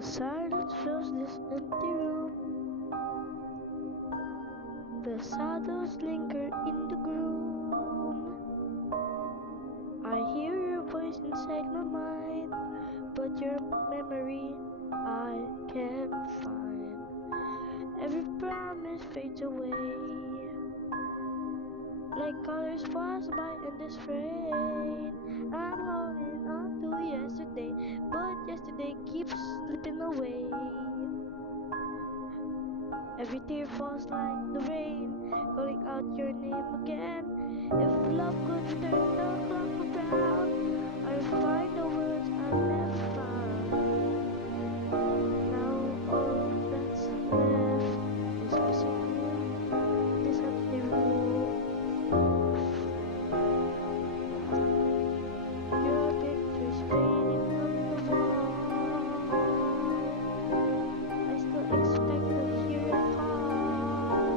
The silence fills this empty room. The shadows linger in the gloom. I hear your voice inside my mind, but your memory I can't find. Every promise fades away, like colors pass by in this rain. I'm holding on to yesterday, but yesterday keeps slipping away. Every tear falls like the rain, calling out your name again. If love could turn the clock around, I'd find the words I never found. Now all that's left is missing you, this empty room. Your picture's fading on the wall. I still expect to hear your call.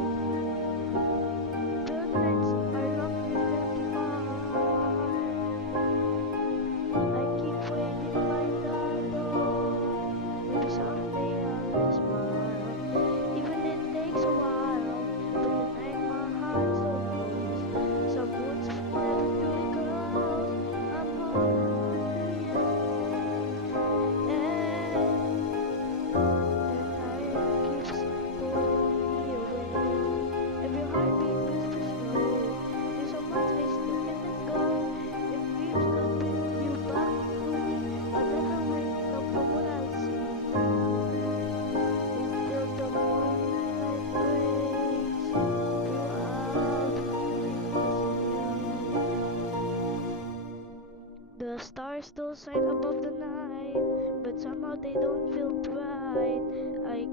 The nights are longer than before. I keep waiting by the door. Maybe someday I'll smile. Even it takes a while, but tonight my heart still knows. Some wounds never truly close. I'm holding on to yesterday, and time keeps pulling me away. Every heartbeat whispers no. There's so much I still can't let go. If dreams could bring you back to me, I'll never wake up from what I'll see. Until the morning light breaks through, I'll be missing you. The stars still shine above the night, but somehow they don't feel bright. I